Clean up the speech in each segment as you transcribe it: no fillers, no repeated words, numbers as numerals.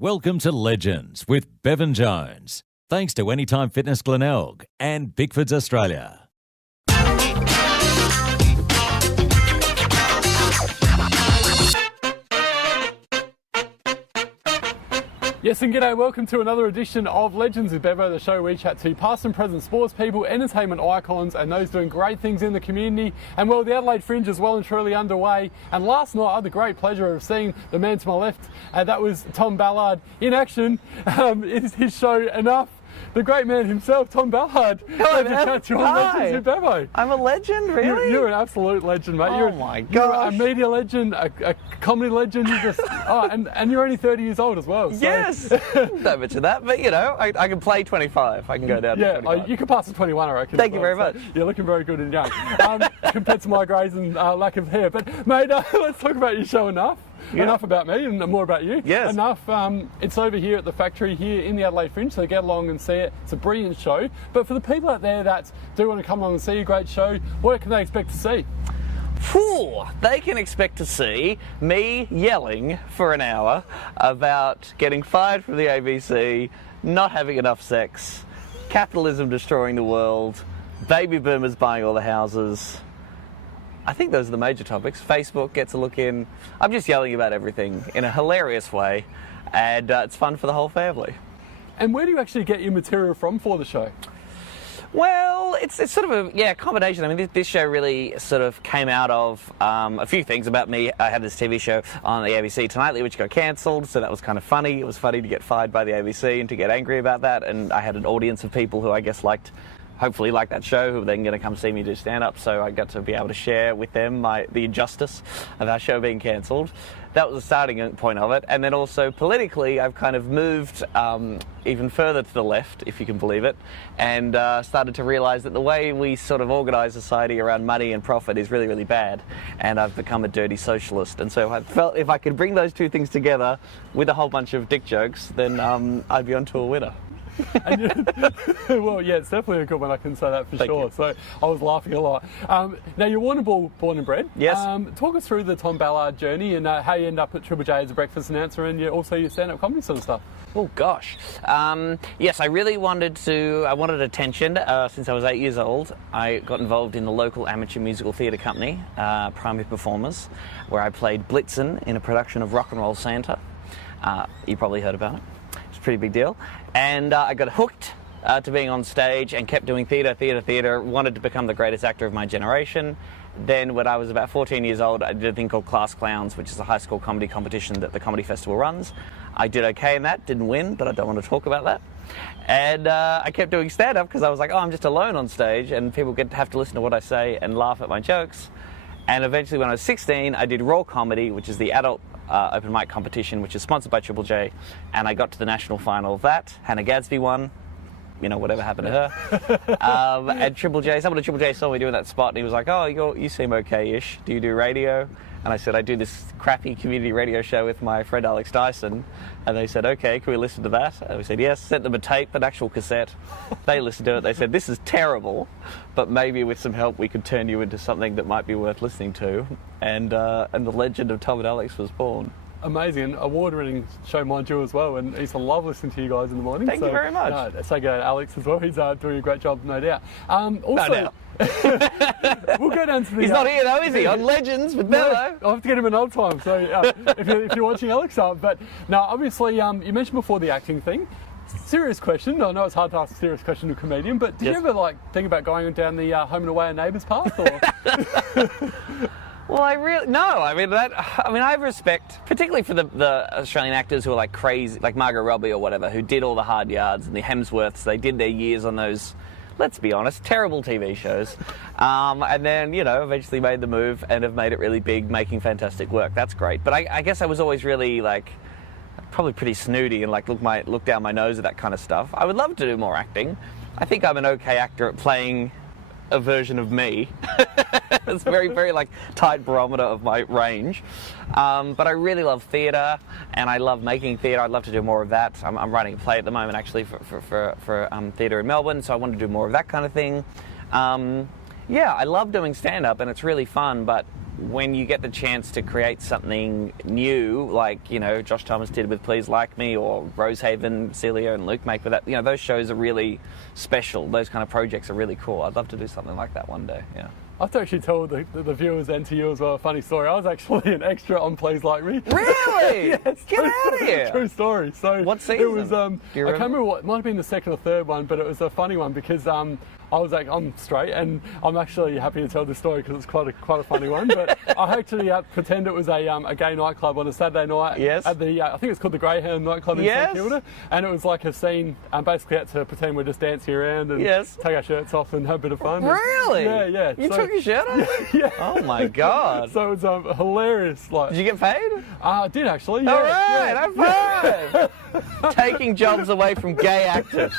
Welcome to Legends with Bevan Jones. Thanks to Anytime Fitness Glenelg and Bigford's Australia. Yes, and g'day, welcome to another edition of Legends with Bevo, the show where we chat to past and present sports people, entertainment icons, and those doing great things in the community. And well, the Adelaide Fringe is well and truly underway. And last night I had the great pleasure of seeing the man to my left, that was Tom Ballard in action. It's his show Enough. The great man himself, Tom Ballard. Hello, man. Legends with Bevo. I'm a legend, really? You're an absolute legend, mate. Oh my gosh. You're a media legend, a comedy legend. You just and you're only 30 years old as well. So. Yes. Not much of that, but you know, I can play 25. I can go down to 25. You can pass the 21, I reckon. Thank you very much. You're looking very good and young compared to my greys and lack of hair. But mate, let's talk about your show Enough. Yeah. Enough about me and more about you. Yes. Enough. It's over here at the factory here in the Adelaide Fringe, so get along and see it. It's a brilliant show. But for the people out there that do want to come along and see a great show, what can they expect to see? They can expect to see me yelling for an hour about getting fired from the ABC, not having enough sex, capitalism destroying the world, baby boomers buying all the houses. I think those are the major topics. Facebook gets a look in. I'm just yelling about everything in a hilarious way, and it's fun for the whole family. And where do you actually get your material from for the show? Well, it's sort of a combination. I mean, this show really sort of came out of a few things about me. I had this TV show on the ABC Tonightly, which got cancelled, so that was kind of funny. It was funny to get fired by the ABC and to get angry about that, and I had an audience of people who I guess hopefully like that show, who are then going to come see me do stand-up, so I got to be able to share with them the injustice of our show being cancelled. That was the starting point of it, and then also politically I've kind of moved even further to the left, if you can believe it, and started to realise that the way we sort of organise society around money and profit is really, really bad, and I've become a dirty socialist. And so I felt if I could bring those two things together with a whole bunch of dick jokes, then I'd be onto a winner. Well, yeah, it's definitely a good one, I can say that for sure. You. So I was laughing a lot. Now, you're Warnambool born and bred. Yes. Talk us through the Tom Ballard journey and how you end up at Triple J as a breakfast announcer and also your stand-up comedy sort of stuff. Oh gosh, yes, I really wanted attention since I was 8 years old. I got involved in the local amateur musical theatre company, Primary Performers, where I played Blitzen in a production of Rock and Roll Santa. You probably heard about it. It's a pretty big deal. And I got hooked to being on stage and kept doing theatre, wanted to become the greatest actor of my generation. Then when I was about 14 years old, I did a thing called Class Clowns, which is a high school comedy competition that the Comedy Festival runs. I did okay in that, didn't win, but I don't want to talk about that. And I kept doing stand-up because I was like, I'm just alone on stage and people have to listen to what I say and laugh at my jokes. And eventually when I was 16, I did Raw Comedy, which is the adult open mic competition, which is sponsored by Triple J, and I got to the national final of that. Hannah Gadsby won. You know, whatever happened to her. And Triple J, someone at Triple J saw me doing that spot, and he was like, "Oh, you seem okay-ish. Do you do radio?" And I said, "I do this crappy community radio show with my friend Alex Dyson." And they said, "Okay, can we listen to that?" And we said, "Yes." Sent them a tape, an actual cassette. They listened to it. They said, "This is terrible, but maybe with some help we could turn you into something that might be worth listening to." And the legend of Tom and Alex was born. Amazing, award-winning show, mind you, as well, and I used to love listening to you guys in the morning. Thank you very much. Say go to Alex as well, he's doing a great job, no doubt. Also, no doubt. We'll go down to the... He's not here though, is he? On Legends with Bevo. No, I'll have to get him an old time, so if you're watching Alex up. But no, obviously, you mentioned before the acting thing. Serious question, I know it's hard to ask a serious question to a comedian, but did you ever think about going down the home and away and neighbours path? Or? Well, I respect, particularly for the Australian actors who are like crazy, like Margot Robbie or whatever, who did all the hard yards, and the Hemsworths, they did their years on those, let's be honest, terrible TV shows. And then, eventually made the move and have made it really big, making fantastic work. That's great. But I guess I was always really probably pretty snooty and look down my nose at that kind of stuff. I would love to do more acting. I think I'm an okay actor at playing a version of me. It's very, very tight barometer of my range. But I really love theatre, and I love making theatre. I'd love to do more of that. I'm writing a play at the moment, actually, for theatre in Melbourne, so I want to do more of that kind of thing. Yeah, I love doing stand-up and it's really fun, but when you get the chance to create something new, like, Josh Thomas did with Please Like Me, or Rosehaven, Celia and Luke make with that, those shows are really special. Those kind of projects are really cool. I'd love to do something like that one day, yeah. I have to actually tell the viewers and to you as well a funny story. I was actually an extra on Please Like Me. Really? Yes, Get out of here! True story. So what season? It was, I can't remember what, it might have been the second or third one, but it was a funny one because I was like, I'm straight, and I'm actually happy to tell this story because it's quite a funny one. But I actually had to pretend it was a gay nightclub on a Saturday night. Yes. At the I think it's called the Greyhound nightclub in St Kilda, and it was like a scene. Basically, had to pretend we're just dancing around and take our shirts off and have a bit of fun. Really? Yeah. You took your shirt off? Yeah. Oh my god. So it was hilarious. Like, did you get paid? I did actually. Yeah, all right, high five. Taking jobs away from gay actors.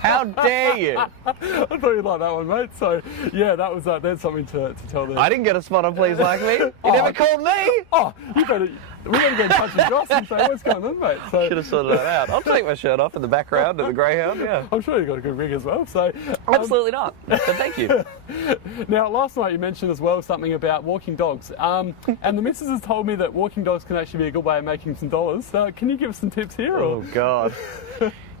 How dare you? I thought you'd like that one, mate. So yeah, that was there's something to tell them. I didn't get a spot on Please Like Me. You never called me. Oh, we better get in touch with Joss and say what's going on, mate. So should have sorted that out. I'll take my shirt off in the background of the Greyhound. Yeah, I'm sure you got a good rig as well. So absolutely not. But thank you. Now, last night you mentioned as well something about walking dogs, and the missus has told me that walking dogs can actually be a good way of making some dollars. Can you give us some tips here? Oh God.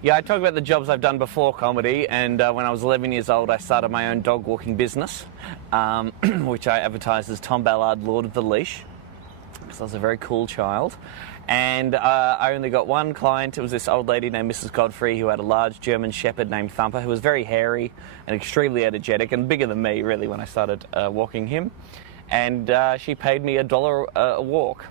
Yeah, I talk about the jobs I've done before comedy, and when I was 11 years old, I started my own dog walking business, which I advertised as Tom Ballard, Lord of the Leash, because I was a very cool child. And I only got one client. It was this old lady named Mrs. Godfrey who had a large German Shepherd named Thumper, who was very hairy and extremely energetic and bigger than me, really, when I started walking him. And she paid me $1 a walk.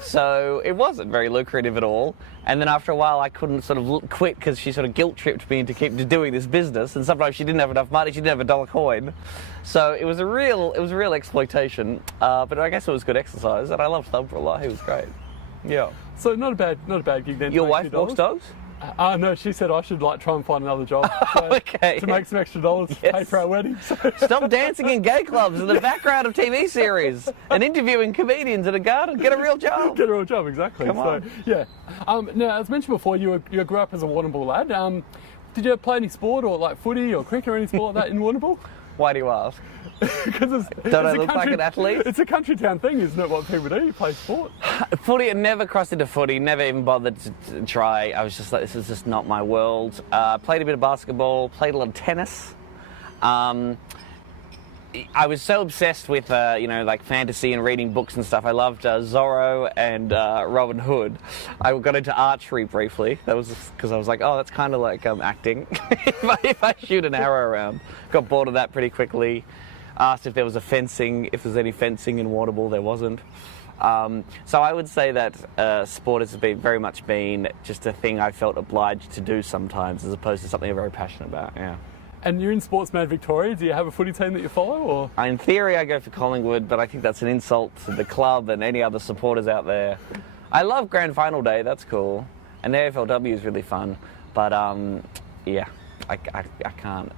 So it wasn't very lucrative at all. And then after a while, I couldn't sort of quit because she sort of guilt-tripped me into keep doing this business. And sometimes she didn't have enough money. She didn't have $1 coin. So it was a real exploitation. But I guess it was good exercise. And I loved Thumper a lot. He was great. Yeah. So not a bad gig then. Your wife walks dogs? No, she said I should try and find another job to make some extra dollars to pay for our wedding. So. Stop dancing in gay clubs in the background of TV series and interviewing comedians at a garden. Get a real job. Get a real job, exactly. Come on. Yeah. Now, as mentioned before, you grew up as a Warnambool lad. Did you play any sport or like footy or cricket or any sport like that in Warnambool? Why do you ask? Because don't I look like an athlete? It's a country town thing, isn't it? What people do, you play sport. Footy, I never crossed into footy. Never even bothered to try. I was just like, this is just not my world. Played a bit of basketball. Played a lot of tennis. I was so obsessed with, like fantasy and reading books and stuff. I loved Zorro and Robin Hood. I got into archery briefly. That was because I was like, oh, that's kind of like acting. if I shoot an arrow around. Got bored of that pretty quickly. Asked if there was if there's any fencing in Warnambool. There wasn't. So I would say that sport has very much been just a thing I felt obliged to do sometimes, as opposed to something I'm very passionate about. Yeah. And you're in Sportsman Victoria. Do you have a footy team that you follow? Or? In theory, I go for Collingwood, but I think that's an insult to the club and any other supporters out there. I love Grand Final Day. That's cool. And the AFLW is really fun. But, yeah, I can't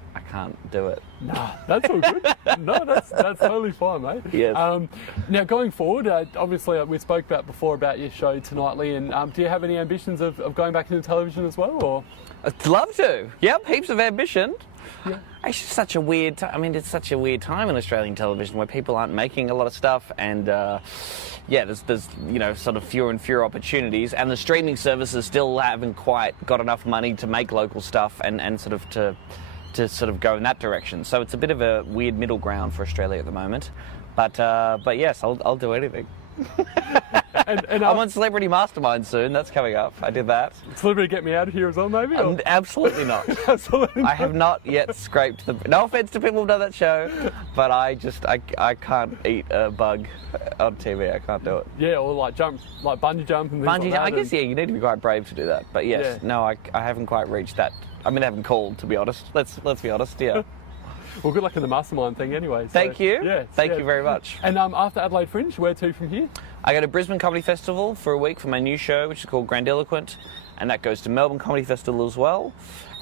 do it. Nah, that's all good. No, that's totally fine, mate. Yes. Now, going forward, obviously, we spoke before about your show Tonightly, and do you have any ambitions of going back into television as well? Or? I'd love to. Yep, heaps of ambition. Yeah. It's just such a weird it's such a weird time in Australian television where people aren't making a lot of stuff, and there's sort of fewer and fewer opportunities, and the streaming services still haven't quite got enough money to make local stuff and sort of to sort of go in that direction. So it's a bit of a weird middle ground for Australia at the moment. But yes, I'll do anything. And I'm on Celebrity Mastermind soon. That's coming up. I did that. Celebrity Get Me Out of Here as well, maybe? Absolutely not. Absolutely. I have not yet scraped the... No offence to people who've done that show, but I can't eat a bug on TV. I can't do it. Yeah, or like bungee jump and things like that. I guess, you need to be quite brave to do that. But yes, no, I haven't quite reached that. I mean, I haven't called, to be honest. Let's be honest, yeah. Well, good luck in the Mastermind thing anyway. Thank you. Thank you very much. And after Adelaide Fringe, where to from here? I go to Brisbane Comedy Festival for a week for my new show, which is called Grandiloquent, and that goes to Melbourne Comedy Festival as well.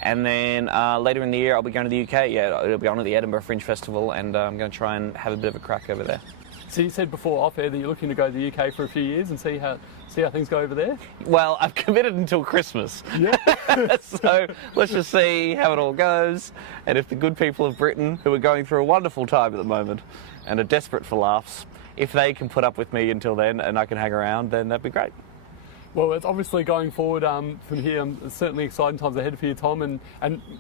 And then later in the year, I'll be going to the UK. Yeah, it'll be on at the Edinburgh Fringe Festival, and I'm going to try and have a bit of a crack over there. So you said before off air that you're looking to go to the UK for a few years and see how things go over there? Well, I've committed until Christmas. Yeah. So let's just see how it all goes. And if the good people of Britain, who are going through a wonderful time at the moment and are desperate for laughs, if they can put up with me until then and I can hang around, then that'd be great. Well, it's obviously going forward from here. It's certainly exciting times ahead for you, Tom. And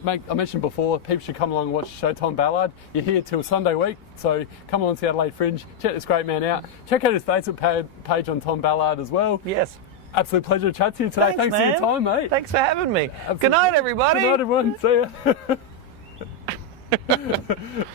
mate, I mentioned before, people should come along and watch the show, Tom Ballard. You're here till Sunday week, so come along to the Adelaide Fringe. Check this great man out. Check out his Facebook page on Tom Ballard as well. Yes. Absolute pleasure to chat to you today. Thanks for your time, mate. Thanks for having me. Good night, everybody. Good night, everyone. See ya.